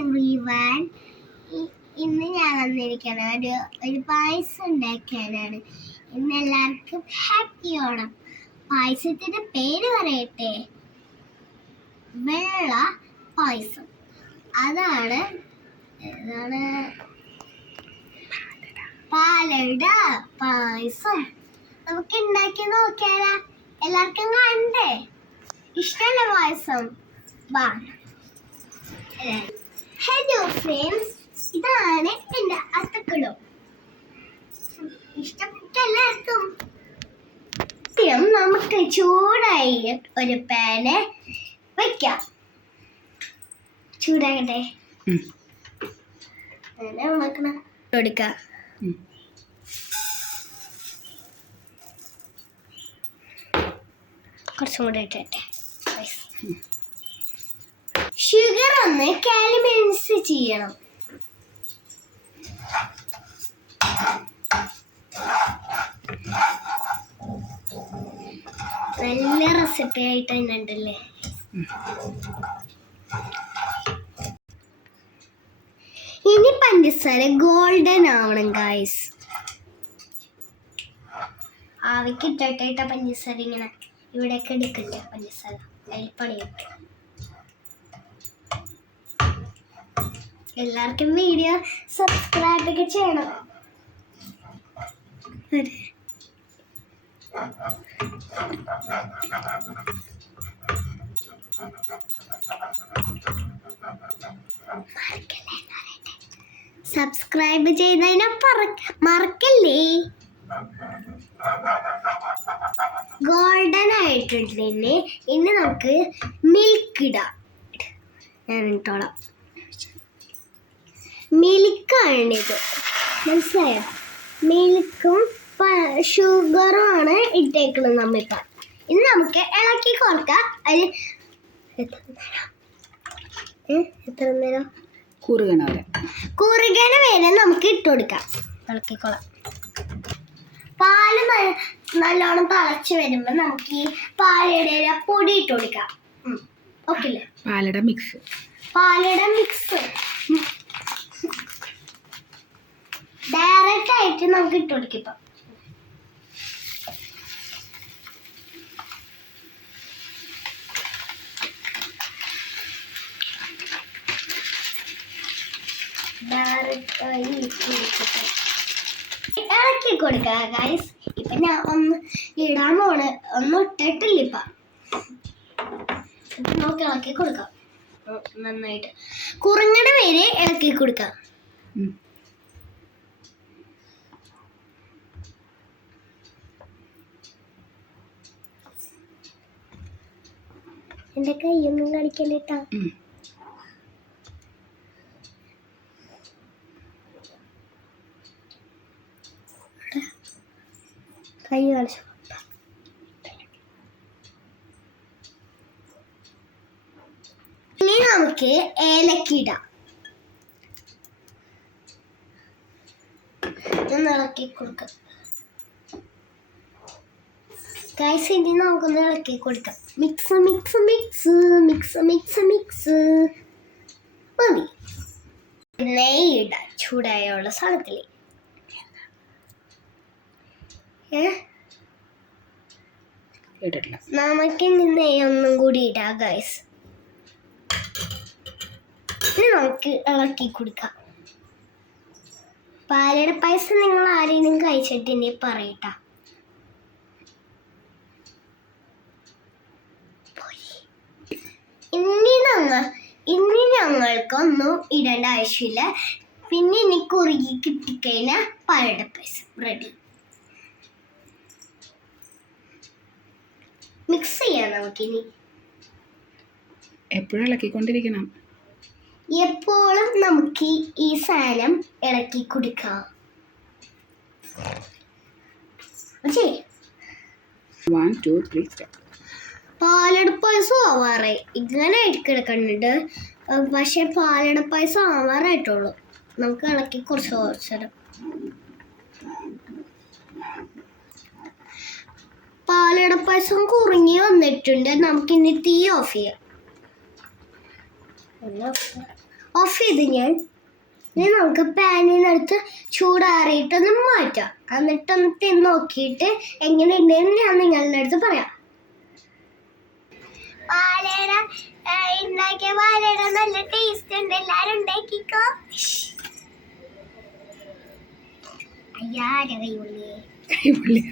Everyone, ഇന്ന് ഞാൻ വന്നിരിക്കുന്നത് ഒരു പായസം ഉണ്ടാക്കാനാണ്. ഇന്ന് എല്ലാവർക്കും ഹാപ്പി ഓണം. പായസത്തിന്റെ പേര് പറയട്ടെ, വെള്ള പായസം. അതാണ് പാലട പായസം. നമുക്ക് ഉണ്ടാക്കി നോക്കിയാലോ? എല്ലാവർക്കും കണ്ടേ ഇഷ്ടമല്ല പായസം? വാ. ഹലോ ഫ്രണ്ട്സ്, ഇതാണ് എൻ്റെ അത്തക്കുളം. ഇഷ്ടപ്പെട്ട എല്ലാവർക്കും നമുക്ക് ചൂടായി ഒരു പാന് വെക്കാം. ചൂടാകട്ടെ. കൊടുക്കാം. കുറച്ചും കൂടെ ഇട്ടെ. ഷുഗർ ഒന്ന് കാലിബ്രേറ്റ് ചെയ്യണം. നല്ല റെസിപ്പി ആയിട്ട് തന്നെ ഉണ്ടല്ലേ. ഇനി പഞ്ചസാര ഗോൾഡൻ ആവണം ഗായ്സ്. ആവിക്ക് ഇട്ടിട്ട പഞ്ചസാര ഇങ്ങനെ ഇവിടെയൊക്കെ എടുക്കണ്ട. പഞ്ചസാര പണി കിട്ടും. എല്ലാവർക്കും വീഡിയോ സബ്സ്ക്രൈബ് ഒക്കെ ചെയ്യണം. സബ്സ്ക്രൈബ് ചെയ്തതിനെ മറക്കല്ലേ. ഗോൾഡൻ ആയിട്ടുണ്ട്. ഇനി നമുക്ക് മിൽക്ക് ഇടാം. ഞാൻ ഇട്ടോളാം. മിൽക്കാണിത്, മനസ്സിലായോ? മിൽക്കും ഷുഗറും ആണ് ഇട്ടേക്കുന്നത് നമ്മിപ്പം. ഇനി നമുക്ക് ഇളക്കി കൊടുക്കാം. അതിൽ എത്ര നേരം? കുറുകണ വരെ നമുക്ക് ഇട്ട് കൊടുക്കാം. ഇളക്കിക്കൊള്ളാം. പാല് നല്ലോണം തിളച്ച് വരുമ്പോൾ നമുക്ക് ഈ പാലട പൊടി ഇട്ട് കൊടുക്കാം. ഓക്കെ അല്ലേ? പാലട മിക്സ് ഡയറക്റ്റ് ആയിട്ട് നമുക്ക് ഇട്ട് കൊടുക്കാം. ഇപ്പം ഇളക്കി കൊടുക്കുക ഗൈസ്. ഇപ്പൊ ഞാൻ ഒന്ന് ഇടാൻ പോണ്. ഒന്നും ഇട്ടിട്ടില്ല. ഇപ്പൊ നമുക്ക് ഇളക്കി കൊടുക്കാം. നന്നായിട്ട് കുറഞ്ഞട വരെ ഇളക്കി കൊടുക്കാം. എന്റെ കൈയൊന്നും കളിക്കല്ലേട്ടാ. കൈ കളിച്ചു. ഇനി നമുക്ക് ഏലക്കിടാം. ഇളക്കി കൊടുക്കാം ഗൈസ്. ഇനി നമുക്കൊന്ന് ഇളക്കി കൊടുക്കാം. മിക്സ് മതി. നെയ്യ് ഇടാം ചൂടായുള്ള സാധനത്തിൽ. നമുക്ക് നെയ്യ് ഒന്നും കൂടി ഇടാം ഗൈസ്. ഇനി നമുക്ക് ഇളക്കി കൊടുക്കാം. പാലട പായസം നിങ്ങൾ ആരെയും കഴിച്ചിട്ടിനെ പറയട്ട. ഇനി ഞങ്ങൾക്കൊന്നും ഇടേണ്ട ആവശ്യമില്ല. പിന്നെ ഇനി കുറുകി കിട്ടിക്കഴിഞ്ഞാൽ പാലട പായസം റെഡി. മിക്സ് ചെയ്യാം നമുക്കിനി. എപ്പോഴും ഇളക്കിക്കൊണ്ടിരിക്കണം. എപ്പോഴും നമുക്ക് ഈ സാധനം ഇളക്കി കൊടുക്കാം. പാലട പായസം ആവാറായി. ഇങ്ങനെ കിടക്കുന്നുണ്ട്. പക്ഷെ പാലട പായസം ആവാറായിട്ടുള്ളൂ. നമുക്ക് ഇളക്കി കുറച്ച് പാലട പായസം കുറുങ്ങി വന്നിട്ടുണ്ട്. നമുക്കിനി തീ ഓഫ് ചെയ്യാം. ഓഫ് ചെയ്ത് ഞാൻ. ഇനി നമുക്ക് പാനിനടുത്ത് ചൂടാറിയിട്ടൊന്ന് മാറ്റാം. എന്നിട്ടൊന്ന് തിന്ന് നോക്കിയിട്ട് എങ്ങനെയുണ്ടെന്ന് ഞാൻ നിങ്ങളുടെ അടുത്ത് പറയാം. വാഴയുടെ ഉണ്ടാക്കിയ വാഴയുടെ നല്ല ടേസ്റ്റ് ഉണ്ട്. എല്ലാരും ഉണ്ടാക്കിക്കോ. അയ്യാ കൈപുള്ളി